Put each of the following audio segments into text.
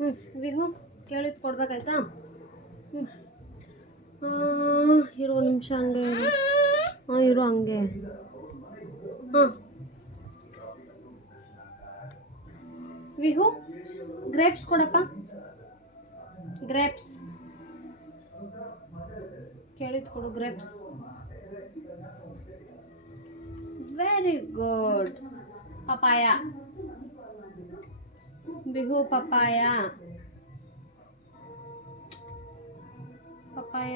ಹ್ಞೂ ವಿಹು ಕೇಳಿದ್ ಕೊಡ್ಬೇಕಾಯ್ತಾ. ಹ್ಞೂ ಇರೋ ನಿಮಿಷ ಹಂಗೆ ಇರೋ ಹಂಗೆ. ಹಾಂ ವಿಹು ಗ್ರೇಪ್ಸ್ ಕೊಡಪ್ಪ. ಗ್ರೇಪ್ಸ್ ಕೇಳಿದ್ ಕೊಡು. Grapes very good. Papaya Vihu papaya papaya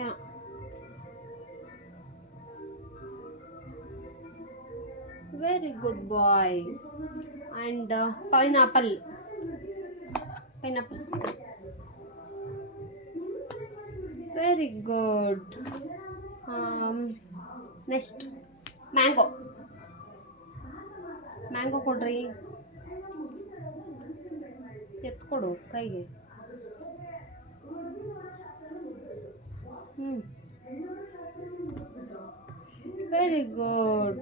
very good boy. And pineapple pineapple very good. Next mango. Mango ಕೊಡ್ರಿ. ಎತ್ಕೊಡು ಕೈಗೆ. Very good.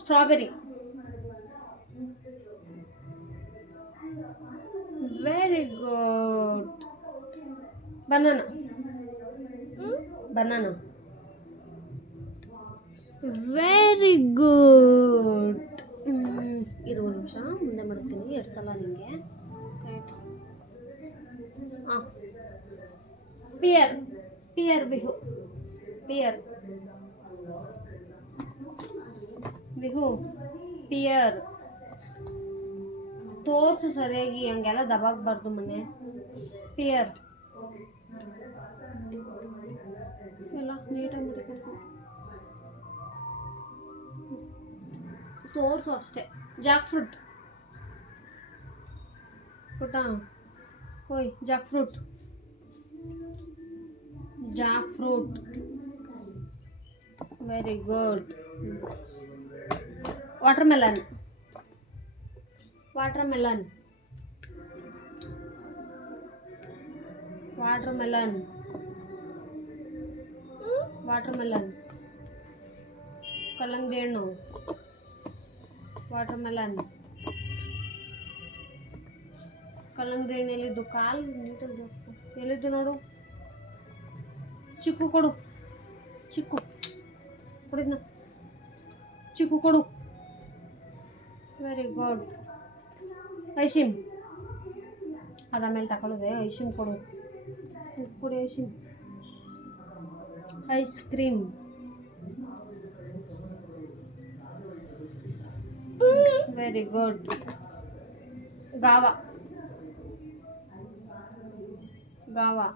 Strawberry very good. Banana banana very good. ಇರುವ ನಿಮಿಷ ಮುಂದೆ ಮಾಡ್ತೀನಿ 2 ಸಲ ನಿಮಗೆ. ಆಯಿತು. ಹಾಂ pear pear Vihu pear Vihu pear ತೋರಿಸು ಸರಿಯಾಗಿ, ಹಂಗೆಲ್ಲ ದಬಾಗಬಾರ್ದು ಮನೆ. ಪಿಯರ್ ಎಲ್ಲ ನೀಟಾಗಿ ಮುಟ್ಬೇಕು. ತೋರಿಸು ಅಷ್ಟೇ. ಜಾಕ್ ಫ್ರೂಟ್ ಪುಟ ಓಯ್. Jack fruit Jack fruit very good. Water melon water melon water melon water melon. ಕಲ್ಲಂಗಡಿ ಹಣ್ಣು ವಾಟರ್ ಮೆಲನ್. ಕಲ್ಲಂಗಡಿ ಹಣ್ಣು ಎಲ್ಲಿದ್ದು? ಕಾಲು ನೀಟಾಗಿ ಎಲ್ಲಿದ್ದು ನೋಡು. ಚಿಕ್ಕು ಕೊಡು. ಚಿಕ್ಕು ಕೊಡಿದ್ನ. ಚಿಕ್ಕು ಕೊಡು. Very good. ಐಶಿಮ್ ಅದಾದ್ಮೇಲೆ ತಗೊಳ್ಳೋದೆ. ಐಶಿಮ್ ಕೊಡು. ಕೊಡಿ ice cream. Ice cream very good. Guava guava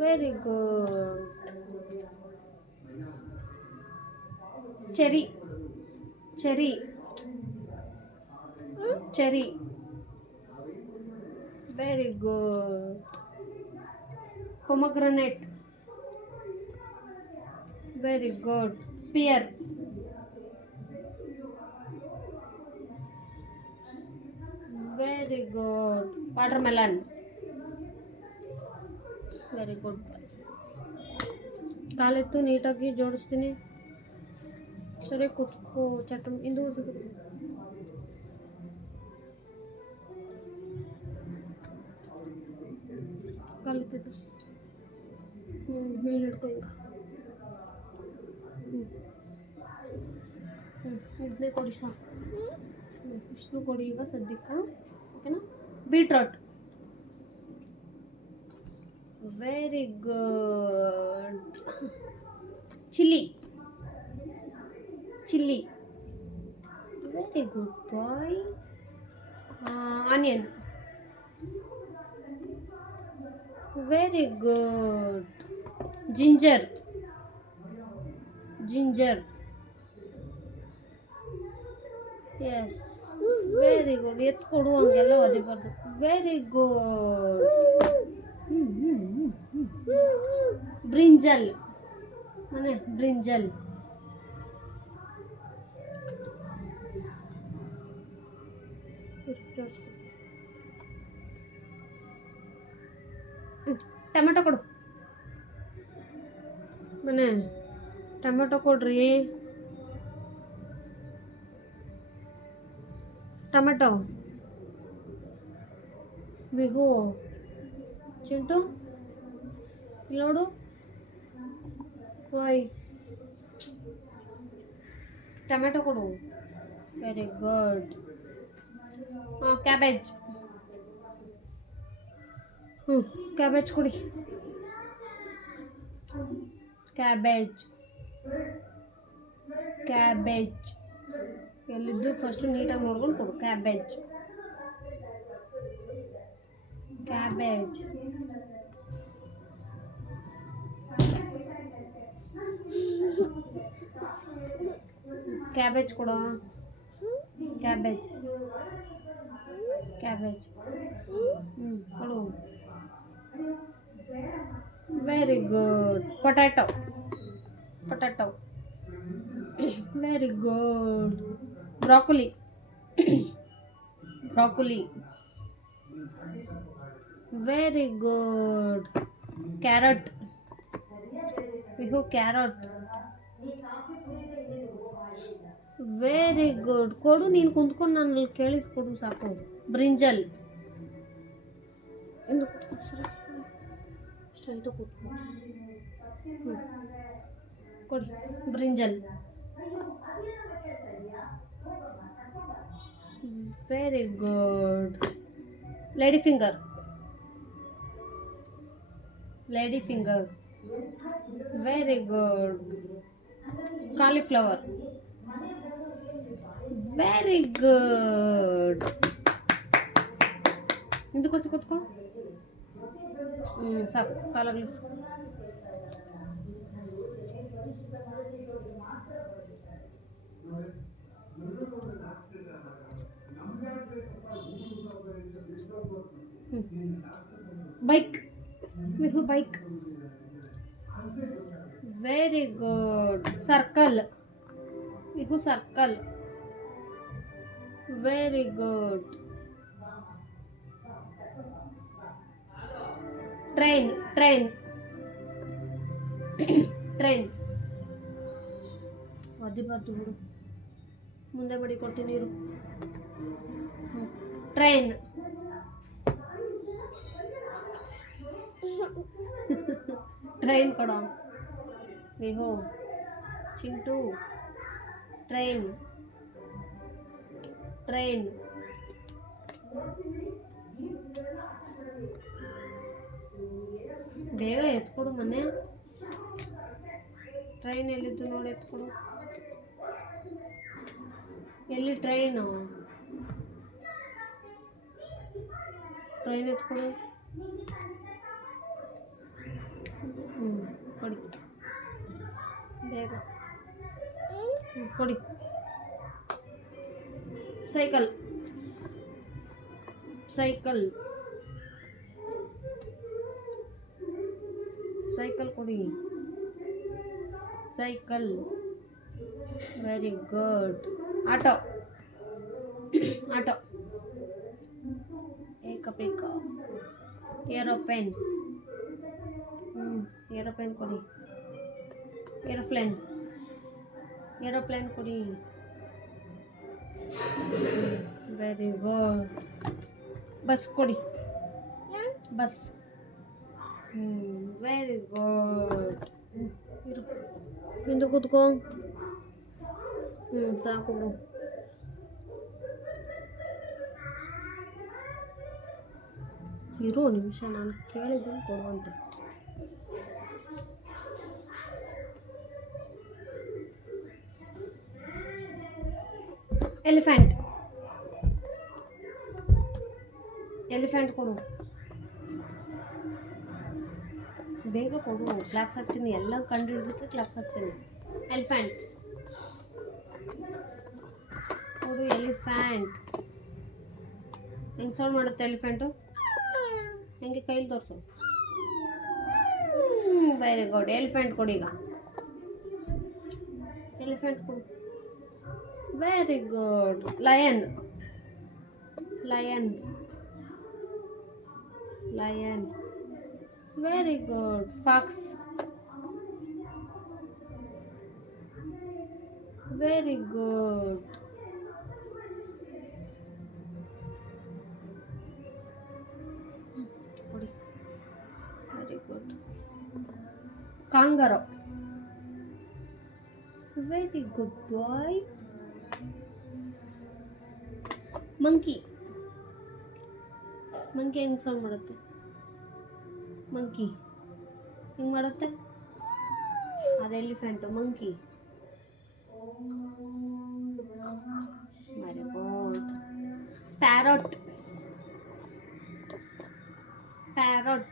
very good. Cherry cherry cherry very good. Pomegranate very good. Pear very good. Watermelon very good. ಕಾಲೆತ್ತು ನೀಟಾಗಿ ಜೋಡಿಸ್ತೀನಿ. ಸರಿ ಕುತ್ಕೋ. ಚಟ ಇಂದು ಕಾಲೆತ್ತಿದ್ದು ಮೇಲೆ ಹಿಡ್ಕೊ ಈಗ. ಇದನ್ನೇ ಕೊಡಿ ಸಾ. ಇಷ್ಟು ಕೊಡಿ ಈಗ ಸದ್ಯಕ್ಕೆ. ಓಕೆನಾ. Beetroot very good. Chilli chilli very good boy. Onion very good. Ginger ginger yes very good. ಎತ್ತು ಕೊಡು, ಹಂಗೆಲ್ಲ ಒದಿಬಾರ್ದು. Very good. ಬ್ರಿಂಜಲ್ ಮನೆ ಬ್ರಿಂಜಲ್ ಟೊಮೆಟೊ ಕೊಡು ಮನೆ. ಟೊಮೆಟೊ ಕೊಡ್ರಿ. ಟೊಮೆಟೊ ವಿಹು ಚಿಂಟು ಇಲ್ಲಿ ನೋಡು. ವೈ ಟೊಮೆಟೊ ಕೊಡು. Very good. ಹಾಂ ಕ್ಯಾಬೇಜ್. ಕ್ಯಾಬೇಜ್ ಕೊಡಿ. ಕ್ಯಾಬೇಜ್ ಕ್ಯಾಬೇಜ್ ಎಲ್ಲಿದ್ದು ಫಸ್ಟು ನೀಟಾಗಿ ನೋಡ್ಕೊಂಡು ಕೊಡು. ಕ್ಯಾಬೇಜ್ ಕ್ಯಾಬೇಜ್ ಕ್ಯಾಬೇಜ್ ಕೊಡು. ಕ್ಯಾಬೇಜ್ ಕ್ಯಾಬೇಜ್ ಕೊಡು. Very good. Potato potato very good. Broccoli broccoli very good. Carrot Vihu carrot very good. ಕೊಡು ನೀನು ಕುಂತ್ಕೊಂಡು ನಾನು ಕೇಳಿದ್ ಕೊಡು ಸಾಕು. ಬ್ರಿಂಜಲ್ ಎಂದು ಸ್ಟ್ರೈಟು ಕೊಡಿ. Brinjal very good. Lady finger lady finger very good. Cauliflower very good. ಇಂದಕ್ಕೋಸಿ ಕೂತ್ಕೋ. ಸಾಕು ಕಾಲಾಗ್ಲಿಸು. Bike Vihu bike very good. Circle Vihu circle very good. Train train train ಒದ್ದಿಬಾರ್ದು ಬಿಡು. ಮುಂದೆ ಬಡಿ ಕೊಡ್ತೀನಿ ಇರು. ಟ್ರೈನ್ ಟ್ರೈನ್ ಕೊಡೋ. ವಿಹು ಚಿಂಟು ಟ್ರೈನ್ ಟ್ರೈನ್ ಬೇಗ ಎತ್ಕೊಡು. ಮನೆ ಟ್ರೈನ್ ಎಲ್ಲಿದ್ದು ನೋಡಿ ಎತ್ಕೊಡು. ಎಲ್ಲಿ ಟ್ರೈನು? ಟ್ರೈನ್ ಎತ್ಕೊಡು. ಕೊಡಿ ಬೇಗ ಕೊಡಿ. ಸೈಕಲ್ ಸೈಕಲ್ ಸೈಕಲ್ ಕೊಡಿ. Cycle very good. Auto auto ಏಕ ಏರೋಪ್ಲೇನ್ ಏರೋಪ್ಲೇನ್ ಕೊಡಿ. ಏರೋಪ್ಲೇನ್ ಏರೋಪ್ಲೇನ್ ಕೊಡಿ. Very good. ಬಸ್ ಕೊಡಿ. Bus very good. ಇರು ಹಿಂದೆ ಕೂತ್ಕೋ. ಸಾಕು. ಇರೋ ನಿಮಿಷ ನಾನು ಕೇಳಿದ್ದೀನಿ ಕೊಡುವಂತೆ. ಎಲಿಫೆಂಟ್ ಎಲಿಫೆಂಟ್ ಕೊಡು. ಬೇಗ ಕೊಡು. ಕ್ಲಾಪ್ಸ್ ಹಾಕ್ತೀನಿ. ಎಲ್ಲ ಕಂಡು ಹಿಡಿದಕ್ಕೆ ಕ್ಲಾಪ್ಸ್ ಹಾಕ್ತೀನಿ. ಎಲಿಫೆಂಟ್ ಕೊಡು. ಎಲಿಫೆಂಟ್ ಹೆಂಗೆ ಸೌಂಡ್ ಮಾಡುತ್ತೆ ಎಲಿಫೆಂಟು? ಹೆಂಗೆ ಕೈಲಿ ತೋರಿಸು. Very good. ಎಲಿಫೆಂಟ್ ಕೊಡಿ. ಈಗ ಎಲಿಫೆಂಟ್ ಕೊಡು. Very good. Lion lion lion very good. Fox very good. Kangaroo. Very good boy. Monkey. Monkey ಹೆಂಗೆ ಸೌಂಡ್ ಮಾಡುತ್ತೆ? ಮಂಕಿ ಹೆಂಗೆ ಮಾಡುತ್ತೆ? ಅದು elephant. Monkey. Very good. Parrot. Parrot.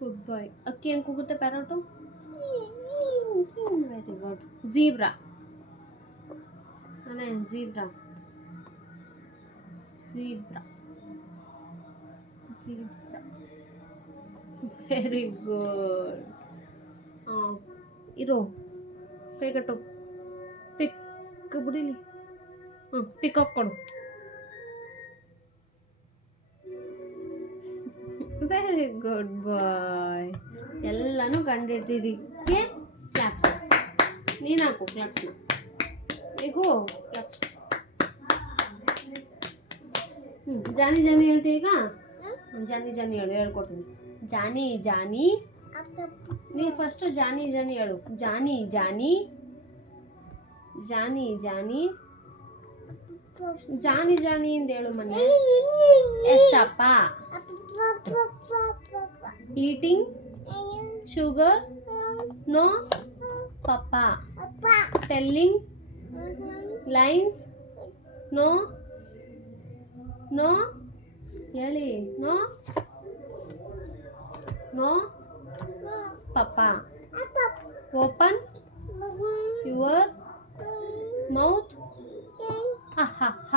Good boy. ಅಕ್ಕಿ ಹೆಂಗೆ ಕೂಗುತ್ತೆ ಪ್ಯಾರಟು? Very good. ಝೀಬ್ರಾ. ಅನೇ zebra. Zebra. Zebra. Very good. ಹಾಂ ಇರೋ, ಕೈ ಕಟ್ಟು. ಪಿಕ್ ಬಿಡಿಲಿ. ಪಿಕಾಕ್ ಕೊಡು. Very good boy. ಎಲ್ಲನೂ ಕಂಡಿಡ್ತಿದ್ದಕ್ಕೆ ಕ್ಲಾಪ್ಸ್. ನೀನು ಹಾಕು ಕ್ಲಾಪ್ಸ್ನ. ಈಗೂ ಕ್ಲಾಪ್ಸ್. ಜಾನಿ ಜಾನಿ ಹೇಳ್ತೀವಿ ಈಗ. ಜಾನಿ ಜಾನಿ ಹೇಳು, ಹೇಳ್ಕೊಡ್ತೀನಿ. ಜಾನಿ ಜಾನಿ. ನೀ ಫಸ್ಟು ಜಾನಿ ಜಾನಿ ಹೇಳು. ಜಾನಿ ಜಾನಿ. ಜಾನಿ ಜಾನಿ. ಜಾನಿ ಜಾನಿ ಅಂತ ಹೇಳು ಮನೆ. ಎಷ್ಟಪ್ಪ? Eating sugar no papa. Telling lies no. No ಹೇಳಿ. No no papa. Open your mouth. ಹ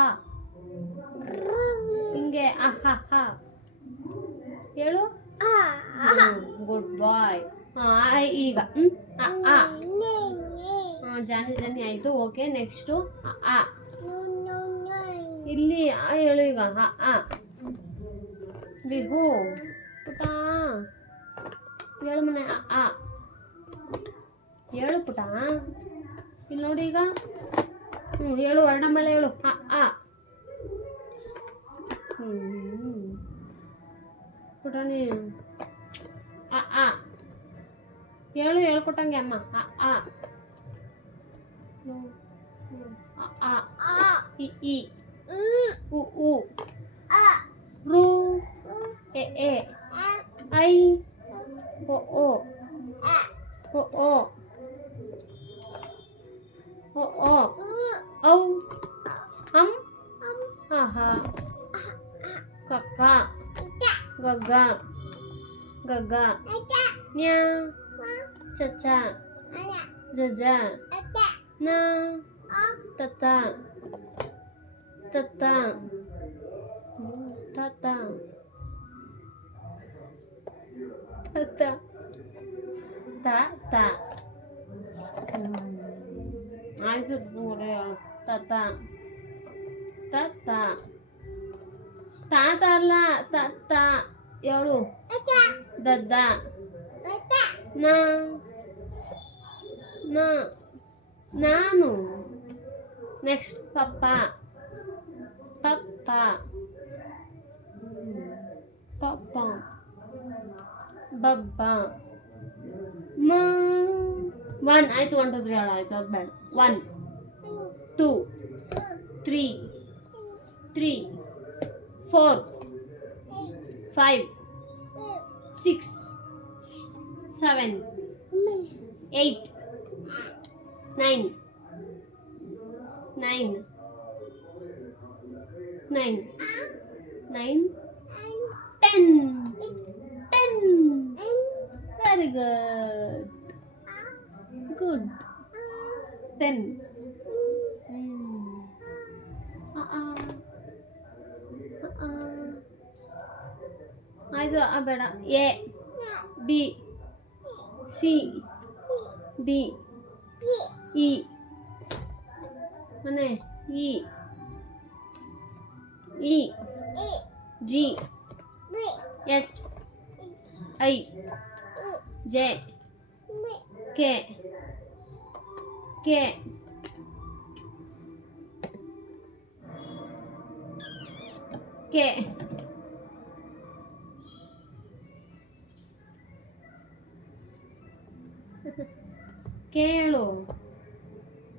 ಹಿಂಗೆ ಹೇಳು. Good boy. ಈಗ ಜಾನಿ ಜಾನಿ ಆಯಿತು. ಓಕೆ, ನೆಕ್ಸ್ಟು ಇಲ್ಲಿ ಹೇಳು ಈಗ. ಬಿಹು ಪುಟ ಹೇಳು ಮನೆ. ಹೇಳು ಪುಟ. ಇಲ್ಲಿ ನೋಡಿ ಈಗ. ಹೇಳು, ವರ್ಣಮಾಲೆ ಹೇಳು. ಪುಟಾಣಿ ಹೇಳು, ಹೇಳ್ಕೊಟ್ಟಂಗೆ ಅಮ್ಮ. ಇ ಈ ಉ ಊ ರು ಎ ಎ ಐ ಒ ಓ ಒ ಓ ಒ ಓ ಔ ಹಂ ಆಹಾ ಕಕ್ಕ ಗಗ್ಗ ಗಗ್ಗ ನ್ಯಾ ಚಚ್ಚ ಜಜ ನ ತತ್ತ ತತ್ತ ತತ್ತ ತತ್ತ ತ ಆಯ್ತು ನೋಡಿ. ತತ್ತ ತತ್ತ ತಾತ ಅಲ್ಲ ತತ್ತ ಹೇಳು. ದದ್ದ ನ ನಾನು. ನೆಕ್ಸ್ಟ್ ಪಪ್ಪ. ಪಪ್ಪ ಪಪ್ಪ. ಬಬ್ಬ ಮ. 1 ಆಯ್ತು. 1 2 3 ಹೇಳು. ಆಯ್ತು, ಅದು ಬೇಡ. 1 2 3 4 5 6 7 8 9 10. Very good. Good. 10. ಆಯ್ತು, ಬೇಡ. A B C D E ಮನೆ. E G H I J K K ಹೇಳು.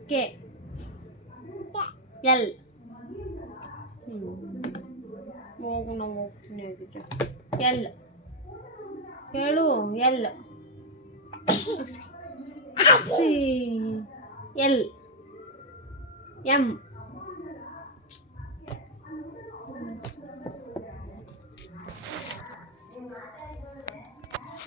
K L. ಹೋಗು ನಾವು ಹೋಗ್ತೀನಿ ಆಗಿದ್ರೆ. ಎಲ್ ಹೇಳು. L C. ಎಲ್. ಎಮ್.